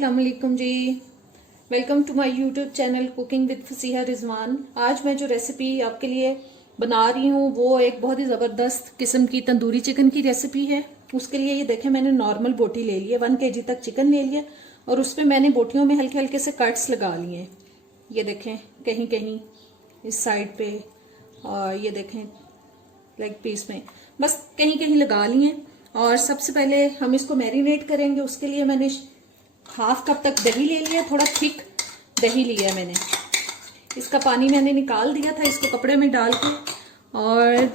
अस्सलाम वालेकुम जी। Welcome to my YouTube channel cooking with Fasiha Rizwan. आज मैं जो रेसिपी आपके लिए बना रही हूँ वो एक बहुत ही ज़बरदस्त किस्म की तंदूरी चिकन की रेसिपी है। उसके लिए ये देखें, मैंने नॉर्मल बोटी ले ली है, 1 kg तक चिकन ले लिया और उस पर मैंने बोटियों में हल्के हल्के से कट्स लगा लिए हैं। ये देखें, कहीं कहीं इस साइड पे और ये देखें लेग पीस में, बस कहीं कहीं लगा लिए। और सबसे पहले हम इसको मैरिनेट करेंगे। उसके लिए मैंने 1/2 कप तक दही ले लिया, थोड़ा थिक दही लिया मैंने। इसका पानी मैंने निकाल दिया था, इसको कपड़े में डाल के। और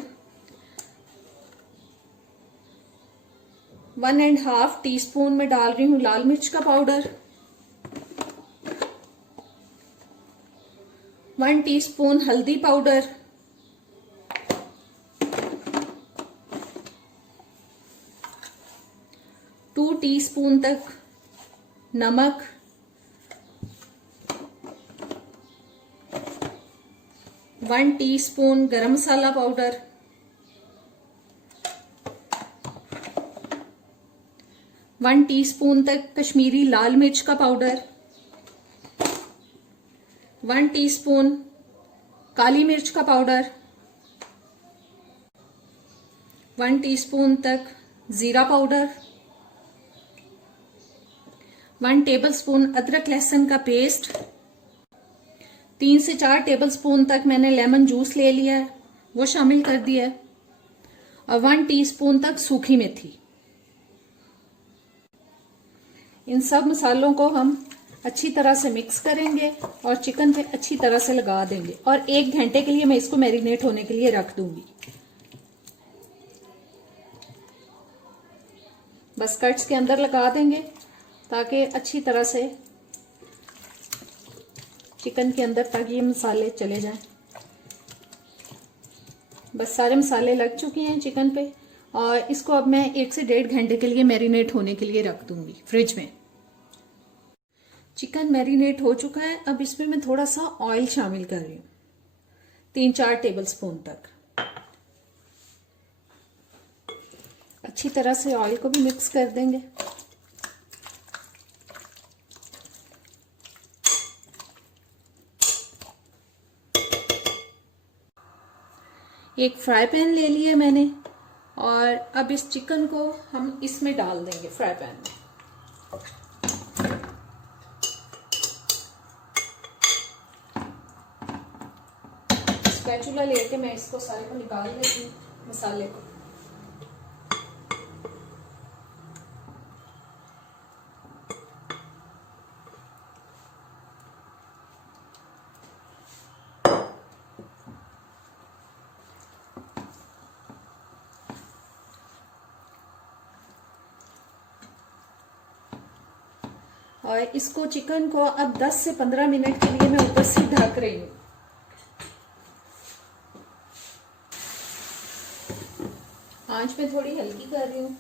1.5 टीस्पून में डाल रही हूँ लाल मिर्च का पाउडर, 1 टीस्पून हल्दी पाउडर, 2 टीस्पून तक नमक, 1 टीस्पून गरम मसाला पाउडर, 1 टीस्पून तक कश्मीरी लाल मिर्च का पाउडर, 1 टीस्पून काली मिर्च का पाउडर, 1 टीस्पून तक जीरा पाउडर, 1 टेबलस्पून अदरक लहसुन का पेस्ट, 3 से 4 टेबलस्पून तक मैंने लेमन जूस ले लिया है, वो शामिल कर दिया है, और 1 टीस्पून तक सूखी मेथी। इन सब मसालों को हम अच्छी तरह से मिक्स करेंगे और चिकन पे अच्छी तरह से लगा देंगे और 1 घंटे के लिए मैं इसको मैरिनेट होने के लिए रख दूंगी। बस कट्स के अंदर लगा देंगे ताकि अच्छी तरह से चिकन के अंदर तक ये मसाले चले जाएं। बस सारे मसाले लग चुके हैं चिकन पे और इसको अब मैं 1 से 1.5 घंटे के लिए मैरिनेट होने के लिए रख दूंगी फ्रिज में। चिकन मैरिनेट हो चुका है। अब इसमें मैं थोड़ा सा ऑयल शामिल कर रही हूँ, 3-4 टेबलस्पून तक। अच्छी तरह से ऑयल को भी मिक्स कर देंगे। एक फ्राई पैन ले लिया मैंने और अब इस चिकन को हम इसमें डाल देंगे फ्राई पैन में। स्पैचुला लेके मैं इसको सारे को निकाल देती हूँ, मसाले को। और इसको चिकन को अब 10 से 15 मिनट के लिए मैं ऊपर से ढक रही हूँ। आंच में थोड़ी हल्की कर रही हूँ,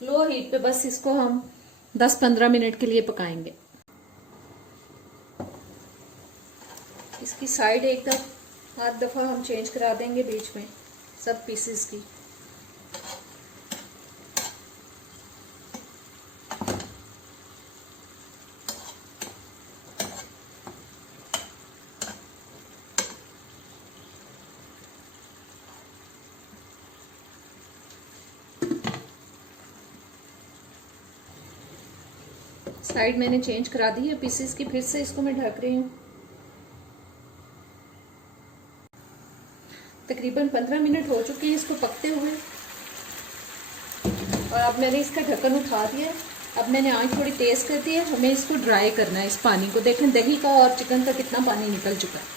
लो हीट पे। बस इसको हम 10-15 मिनट के लिए पकाएंगे। इसकी साइड एक आध दफा हम चेंज करा देंगे बीच में सब पीसेस की। साइड मैंने चेंज करा दी है पीसेस की। फिर से इसको मैं ढक रही हूँ। तकरीबन 15 मिनट हो चुके हैं इसको पकते हुए और अब मैंने इसका ढक्कन उठा दिया। अब मैंने आंच थोड़ी तेज कर दी है। हमें इसको ड्राई करना है, इस पानी को। देखें दही का और चिकन का कितना पानी निकल चुका है।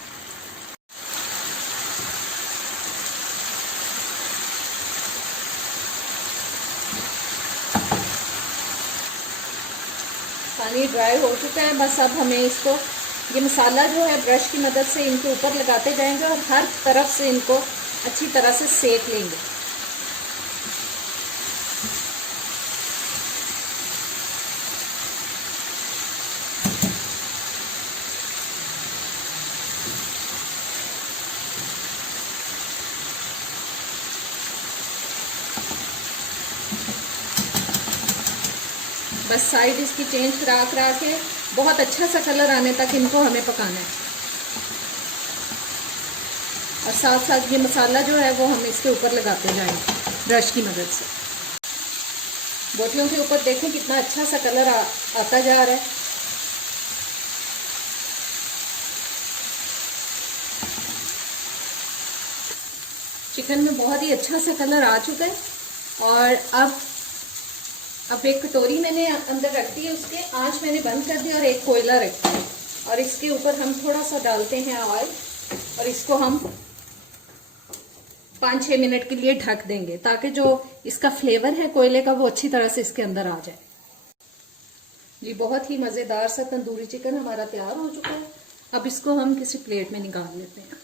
पानी ड्राई हो चुका है। बस अब हमें इसको, ये मसाला जो है ब्रश की मदद से इनके ऊपर लगाते जाएंगे और हर तरफ से इनको अच्छी तरह से सेक लेंगे। बस साइड इसकी चेंज करा करा के बहुत अच्छा सा कलर आने तक इनको हमें पकाना है। और साथ साथ ये मसाला जो है वो हम इसके ऊपर लगाते जाएंगे ब्रश की मदद से। बोटियों के ऊपर देखें कितना अच्छा सा कलर आता जा रहा है। चिकन में बहुत ही अच्छा सा कलर आ चुका है। और अब एक कटोरी मैंने अंदर रख दी है, उसके आंच मैंने बंद कर दी और एक कोयला रख दिया और इसके ऊपर हम थोड़ा सा डालते हैं ऑयल और इसको हम 5-6 मिनट के लिए ढक देंगे ताकि जो इसका फ्लेवर है कोयले का वो अच्छी तरह से इसके अंदर आ जाए। जी बहुत ही मजेदार सा तंदूरी चिकन हमारा तैयार हो चुका है। अब इसको हम किसी प्लेट में निकाल लेते हैं।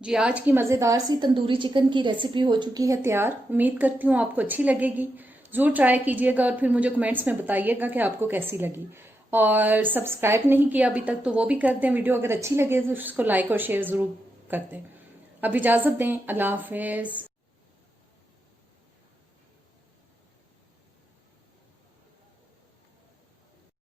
जी आज की मजेदार सी तंदूरी चिकन की रेसिपी हो चुकी है तैयार। उम्मीद करती हूँ आपको अच्छी लगेगी। जरूर ट्राई कीजिएगा और फिर मुझे कमेंट्स में बताइएगा कि आपको कैसी लगी। और सब्सक्राइब नहीं किया अभी तक तो वो भी कर दें। वीडियो अगर अच्छी लगे तो उसको लाइक और शेयर जरूर कर दें। अब इजाजत दें। अल्लाह हाफिज।